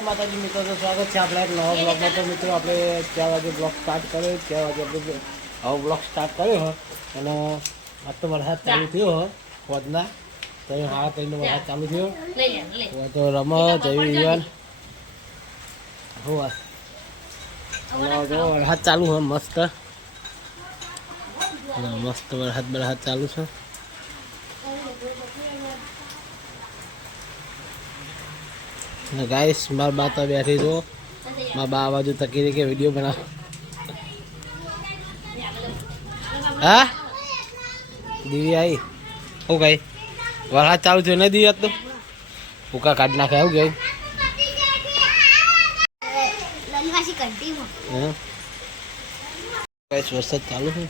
માતાજી મિત્રો, તો સ્વાગત છે આપણા એક નવા બ્લોગમાં. તો મિત્રો આપણે 4 વાગે બ્લોગ સ્ટાર્ટ કર્યો. 4 વાગે આપણે આવો બ્લોગ સ્ટાર્ટ કર્યો અને આજ તો વરસાદ ચાલુ થયો પોદના. તો હા કહીને વરસાદ ચાલુ થયો તો રમો જઈ યુવાન વરસાદ ચાલુ હોય મસ્ત મસ્ત વરસાદ ચાલુ છે. ગાઈસ મારા બા તો બેઠી છો, મારા બા આ બાજુ તકી રહી કે વિડીયો બનાવ. હા દીવી આવી શું કઈ વરસાદ ચાલુ થયો ને દીવી તો ભૂકા કાઢી નાખે આવું ગયું. વરસાદ ચાલુ છે.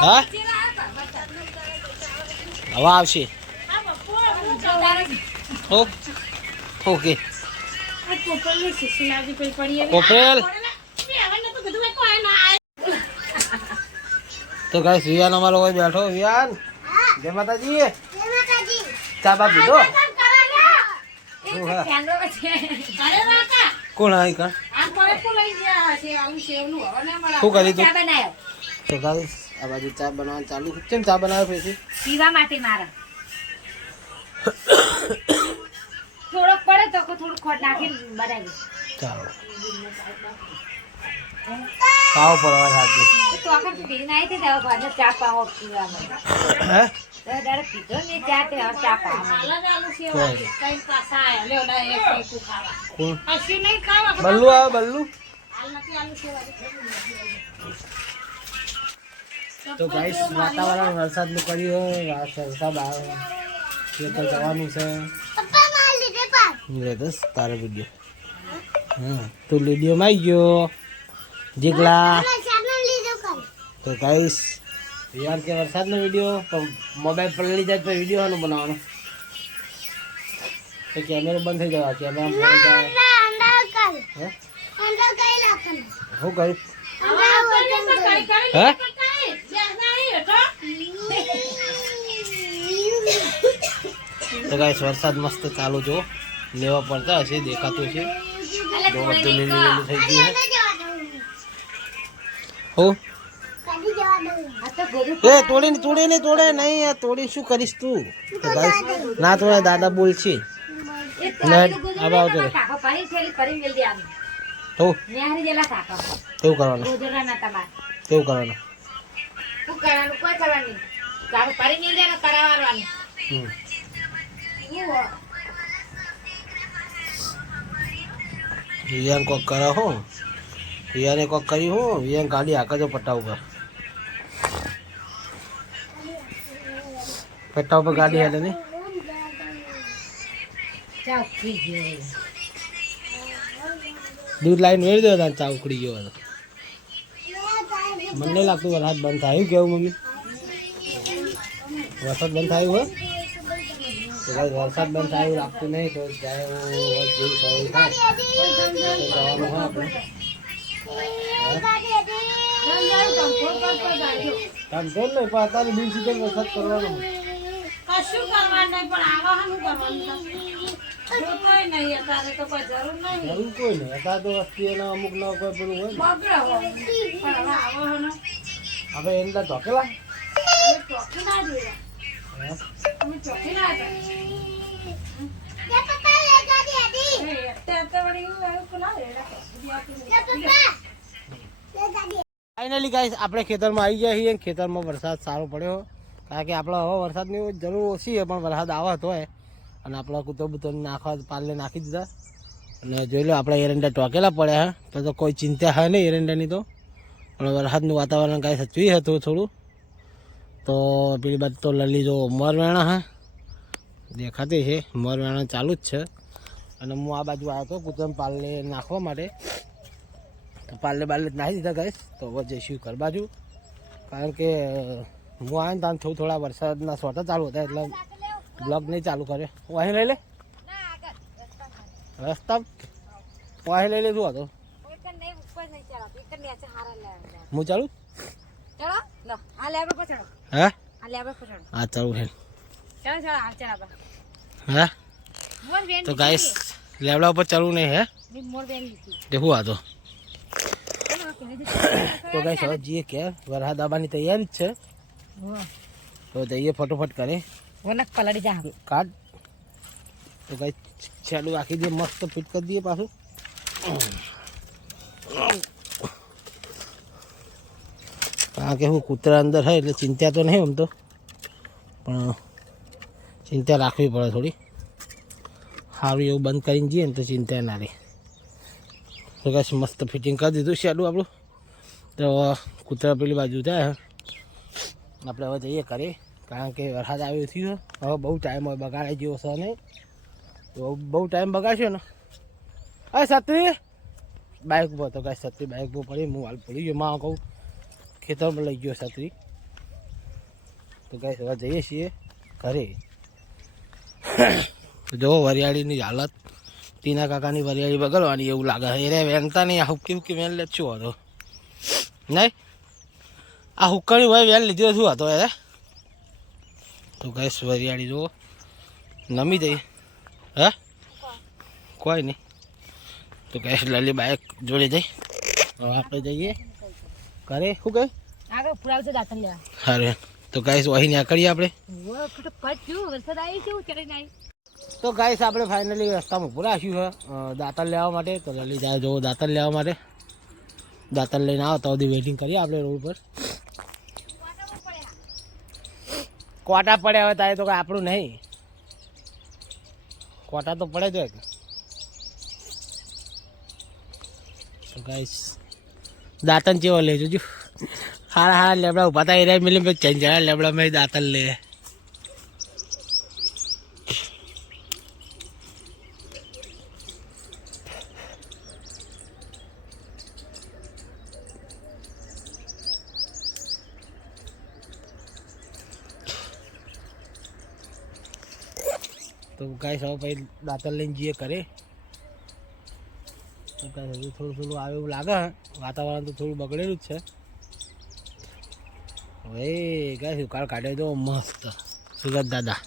હા હવા આવશે. ઓકે કોપરેલ તો ગાઈસ વિયાન અમારો કોઈ બેઠો. વિયાન જય માતાજી. ચા બા પીધો? કોણ આવી કણ શું કરી તું? તો ગાઈસ આ બાજુ ચા બનાવવાનું ચાલુ. કેમ ચા બનાવે પછી? પીવા માટે મારા થોડોક પડે તો થોડું ખોટ નાખીને બનાવી. ચાલો પાવ પડવા સાથે તો આખા પીને આવી હતી ને હવે ચા પાવો પીવા માટે. હે દાડા પીધો ને ચા તે ચા પાવા બલ્લુ આવે બલ્લુ. તો ગાઈસ વાતાવરણ વરસાદનું કર્યું હોય. વરસાદ આવે ખેતર જવાનું છે. તારો વિડીયો હા તું વિડીયોમાં આવી ગયો જીગલા. તો ગાઈસ યાર કે વરસાદનો વિડીયો પણ મોબાઈલ પર લઈ જાય તો વિડીયો આનું બનાવવાનો. તો કેમેરો બંધ થઈ જવા. કેમેરા શું કર્યું? હે તો ગાઈસ વરસાદ મસ્ત ચાલુ જો લેવા પડતા હશે દેખાતું છે. જો બધું લીલું લીલું થઈ ગયું છે. એ તોડે નહીં આ તોડી શું કરીશ તું? તો ગાઈસ ના તોડે દાદા બોલ છે. કેવું કરવાનું? વિયાન કોક કરે હો. વિયાને કોક કર્યું હો. વિયાન ગાડી હાકે પટ્ટા ઉપર. પટ્ટા ઉપર ગાડી હાલે ને દૂધ લાઈન વેરી દો. ચા ઉકળી ગયો હતો. મને લાગતું વરસાદ બંધ થાય. કેવું મમ્મી વરસાદ બંધ થયું હોય તો વરસાદ બંધ થાય એવું લાગતું નહીં. તો જાય જેવું સવાલ થાય જવાનું હોય આપણે. કામ કર લે પણ અત્યારે બિલ સીધો વરસાદ કરવાનો. કશું કરવાનું નહીં પણ આવાનું કરવાનું જરૂર કોઈ નહીં. અત્યારે તો કોઈ જરૂર નહીં. જરૂર કોઈ નહીં. અત્યારે તો વસ્તી એના અમુક ન કોઈ પેલું હોય પણ હવે આવવાનું હવે એના ઢોકેલા ચોકી ના જોયા. અમે ચોકી ના ફાઇનલી ગાઈસ આપણે ખેતરમાં આવી ગયા છીએ. ખેતરમાં વરસાદ સારો પડ્યો કારણ કે આપણે હવે વરસાદની જરૂર ઓછી છે પણ વરસાદ આવે તો હોય. અને આપણા કૂતર બૂતર નાખવા પાલે નાખી દીધા. અને જોઈ લો આપણા એરંડા ટોકેલા પડ્યા હે તો કોઈ ચિંતા હોય નહીં એરંડાની. તો પણ વરસાદનું વાતાવરણ કાંઈ સચવી હતું થોડું. તો પેલી બાજુ તો લલી જો મોર વેણા હા દેખાતી છે. મોર વેણા ચાલુ જ છે. અને હું આ બાજુ આવ્યો હતો કૂતરાને પાલે નાખવા માટે. તો પાલે નાખી દીધા ગાઈસ. તો હવે જઈશું ઘર બાજુ કારણ કે હું આવ્યો ને ત્યાં થોડા વરસાદના સોટા ચાલુ હતા એટલે બ્લોગ નહીં ચાલુ કર્યો. અહીં લઈ લે રસ્તા અહીં લઈ લે શું હતો હું ચાલુ ચલો લો આ લેબડો પછાડો હે આ લેબડો પછાડો હા ચાલુ છે ચલો ચલો આ ચાલ આપા હે મોર બેન તો ગાઈસ લેવડા ઉપર ચાલવું નહીં હે ની મોર બેન લીધી દેખું આ તો ગાઈસ હવે જઈએ કે વરસાદ આવવાની તૈયારી જ છે તો જઈએ ફટોફટ કરે વનક પલડી જા કાઢ તો ગાઈસ ચાલુ રાખી દઈએ મસ્ત ફિટ કરી દઈએ પાછું કારણ કે હું કૂતરા અંદર હોય એટલે ચિંતા તો નહીં આમ તો પણ ચિંતા રાખવી પડે થોડી સારું એવું બંધ કરીને જઈએ ને તો ચિંતા ના રહે તો કાંઈ મસ્ત ફિટિંગ કરી દીધું શેડું આપણું તો કૂતરા પેલી બાજુ થાય આપણે હવે જઈએ કરીએ કારણ કે વરસાદ આવ્યો થયો હવે બહુ ટાઈમ હોય બગાડે જેવો છે નહીં તો બહુ ટાઈમ બગાડશો ને અરે છત્રી બાઇક પર તો કાંઈ છત્રી બાઇક પર પડી હું હાલ પડી ગયો માં કહું ખેતરમાં લઈ ગયો છત્રી તો કાંઈ હવે જઈએ છીએ ઘરે જો વરિયાળીની હાલત ટીના કાકાની વરિયાળી બગડવાની એવું લાગે એ રે વેનતા નહીં આ હુક્કી હુક્કી વેન લે શું હતો નહીં આ હુક્કાની હોય વેન લીધી શું હતો એ તો ગેસ વરિયાળી જો નમી જઈ હે કોઈ નહીં તો ગેસ લલી બાઇક જોડે જઈ હવે આપણે જઈએ ઘરે શું કહે આગળ પુરાવશે દાતન લેવા અરે તો ગાઈસ વહી નીકળીએ આપણે વો ફટ પચ્યું વરસાદ આવી છે ચડી નાઈ તો ગાઈસ આપણે ફાઇનલી રસ્તામાં પૂરા આવ્યું છે દાંતણ લેવા માટે તો લલી જાય જો દાંતણ લેવા માટે દાંતણ લઈને આવો તો બધી વેઇટિંગ કરીએ આપણે રોડ પર કોટા પડે હવે તારે તો કંઈ આપણું નહીં કોટા તો પડે જ તો ગાઈસ દાંતણ ચેવો લે જોજો હારા હારા લેબડા ઉભા હતા એરિયા મિલી મેં ચંજારા લેબડા મેં દાંતણ લે તો ગાઈસ હવે પછી દાંતણ લઈને જઈએ કરે તો ગાઈસ હજુ થોડું થોડું આવે એવું લાગે વાતાવરણ તો થોડું બગડેલું જ છે હવે ગાઈસ ઉકાળ કાઢે તો મસ્ત સુગત દાદા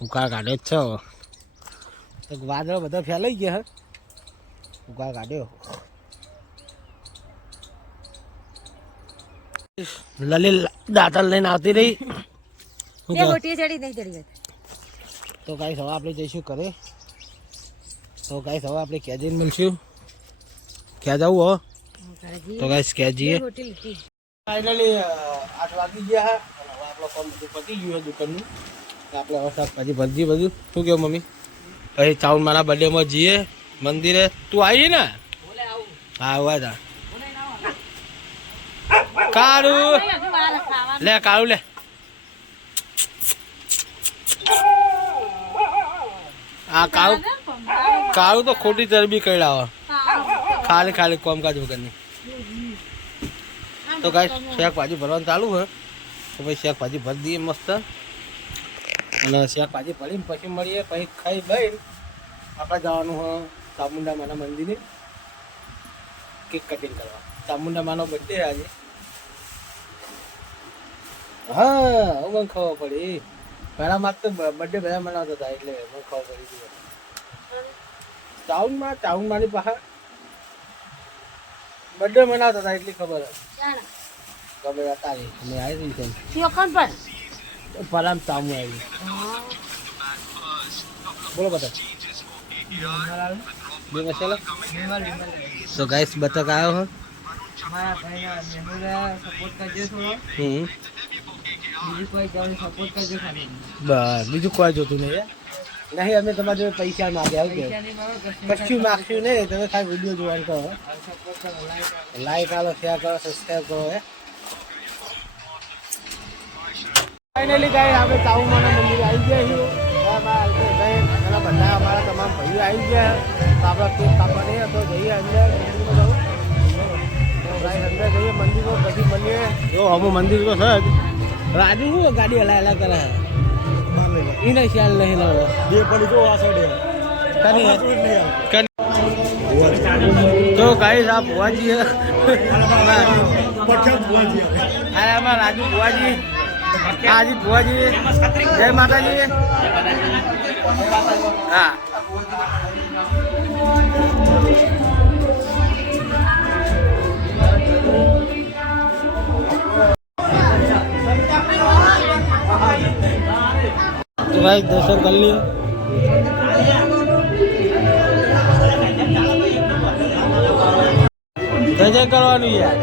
ઉકાળ કાઢે જ છે તો વાદળો બધા ફેલાઈ ગયા હે ઉકાળ કાઢ્યો લલી દાંતણ લઈને આવતી રહી બે ગોટીએ ચડી નહીં ચડી તો ગાઈસ હવે આપણે જઈશું ઘરે તો ગાઈસ હવે આપણે ક્યાં જઈને મળશું ક્યાં જવું હો તો ગાઈસ ક્યાં જઈએ ફાઇનલી 8 વાગી ગયા અને હવે આપણો કામ બધું પતી ગયું દુકાનનું તો આપણે હવે શાકભાજી ભરજી બધું શું કહ્યું મમ્મી પછી ચાઉન મારા બર્થડેમાં જઈએ મંદિરે તું આવી ને હા આવા તા કાળું લે કાળું લે આ કાળું તો ખોટી ચરબી કઈડાવે ખાલી ખાલી કામકાજ વગરની તો કાંઈ શાકભાજી ભરવાનું ચાલુ હોય તો ભાઈ શાકભાજી ભરી દઈએ મસ્ત અને શાકભાજી ભરીને પછી મળીએ પછી ખાઈ બઈ આપણે જવાનું હોય ચામુંડા માના મંદિરે કેક કટિંગ કરવા ચામુંડા માનો બર્થડે આજે હા મને ખબર પડી પહેલા માર તો બર્થડે બધા મનાવતા હતા એટલે મને ખબર પડી ગઈ ટાઉનમાંની પાસે બર્થડે મનાવતા હતા એટલી ખબર ગમે તારી અમે આવી રહી છે પરામ ચામું આવી બોલો બધા બે મસાલા તો ગાઈસ બતક આવ્યો હો મારા ભાઈના મેનુને સપોર્ટ કરજો થોડો બીજું કોઈ જાવ સપોર્ટ કરજો ખાલી બસ બીજું કોઈ જોતું નહીં નહીં અમે તમારા જોડે પૈસા માગે આવું કે કશું માગશું નહીં તમે ખાલી વિડીયો જોવાનું કહો લાઈક આલો શેર કરો સબસ્ક્રાઈબ કરો ફાઇનલી ગાઈ આપણે ચાઉમાના મંદિરે આવી ગયા છીએ એના બધા અમારા તમામ ભાઈઓ આવી ગયા તો આપણે કેક કાપવા નહીં હતો જઈએ અંદર અંદર જઈએ મંદિરમાં પછી મળીએ જો અમુક મંદિર તો છે જ રાજુ શું ગાડી હલા કરે એને ખ્યાલ નહીં લાવો બે પડી જો આ સાઈડ તો ગાઈસ આપ હોવા જઈએ અરે અમારા રાજુ ભુવાજી, હાજી ભુવાજી, જય માતાજી. હા तो भाई दर्शन कर लिए. जय जय करवानी यार.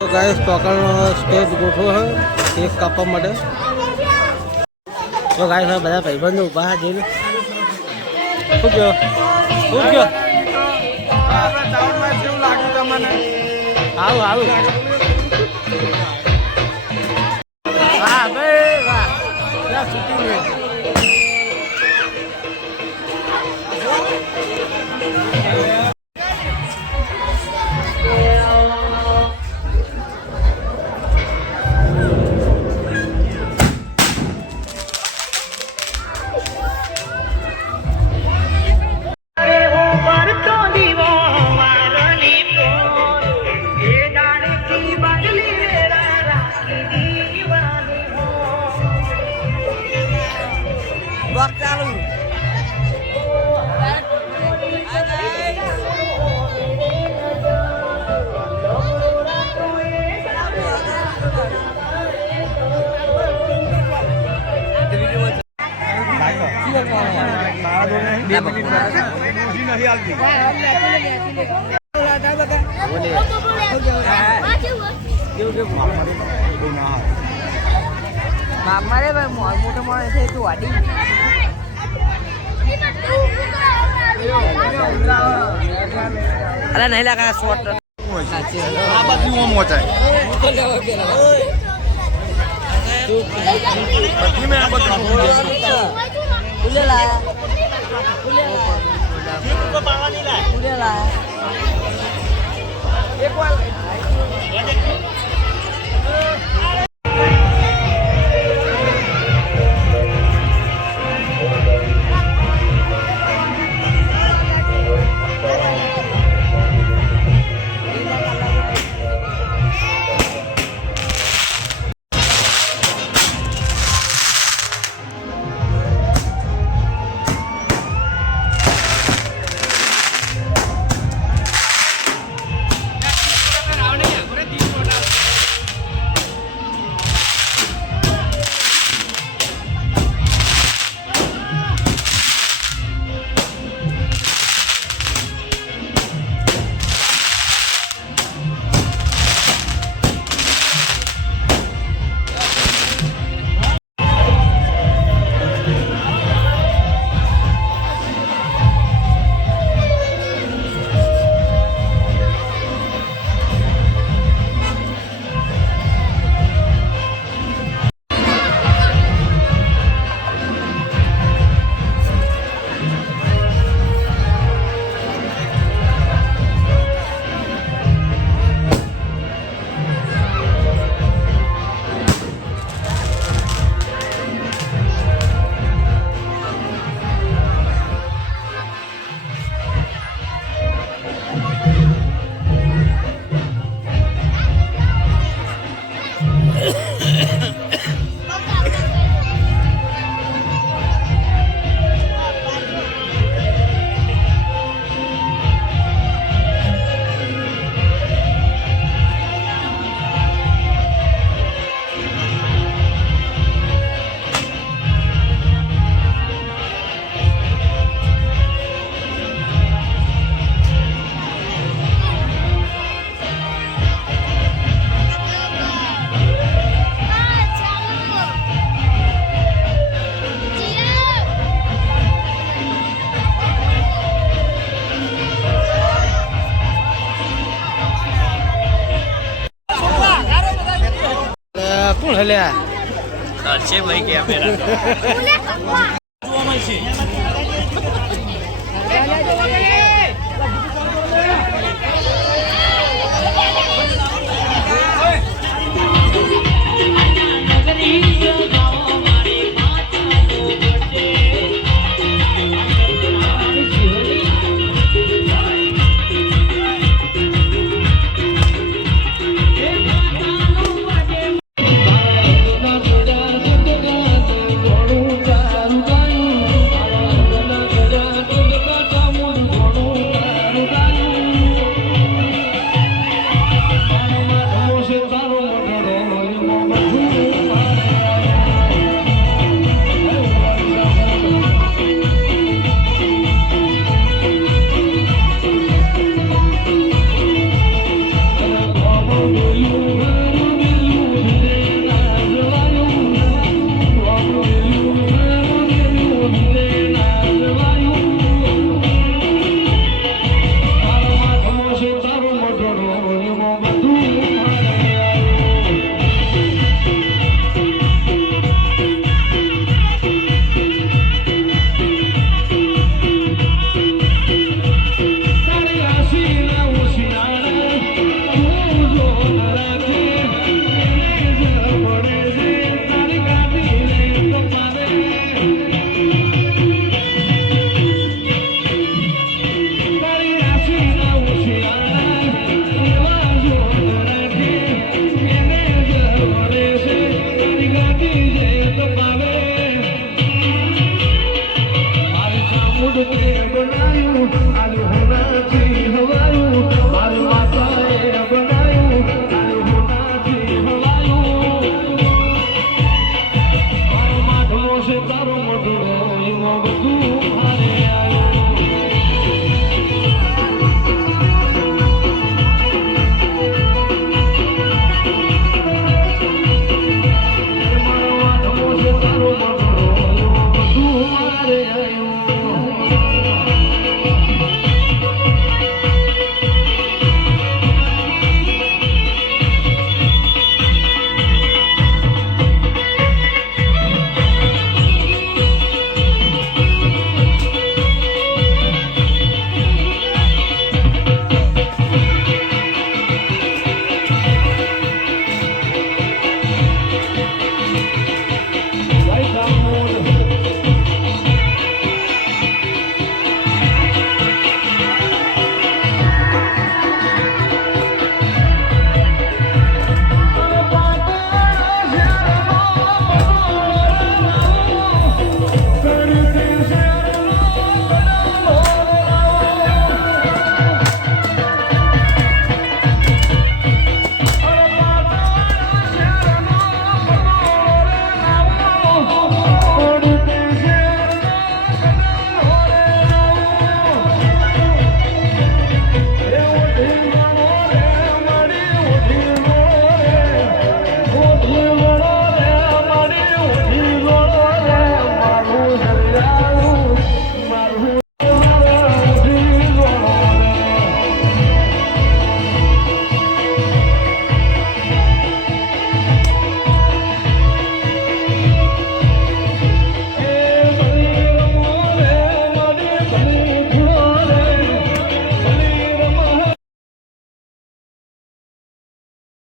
तो गाइस पकड़ स्टेज गोठो है केक कापवा માટે. તો ગાઈસ આ બધા ભાઈબંધો ઊભા છે જોઈ લો. શું કયો આવું આવું. હા ભાઈ વાહ શૂટિંગ મારે ભાઈ મોટો મોટો છે તું વાડી અરે નહીં લાગા શોર્ટ આ બધું ઓમ હોતા બધી મેં આ બધું ઉલેલા જીપ પાવાની લા ઉલેલા એક વાર લ્યા છે ભાઈ કેમેરા બનાયું આલુ હોનાથી હવારું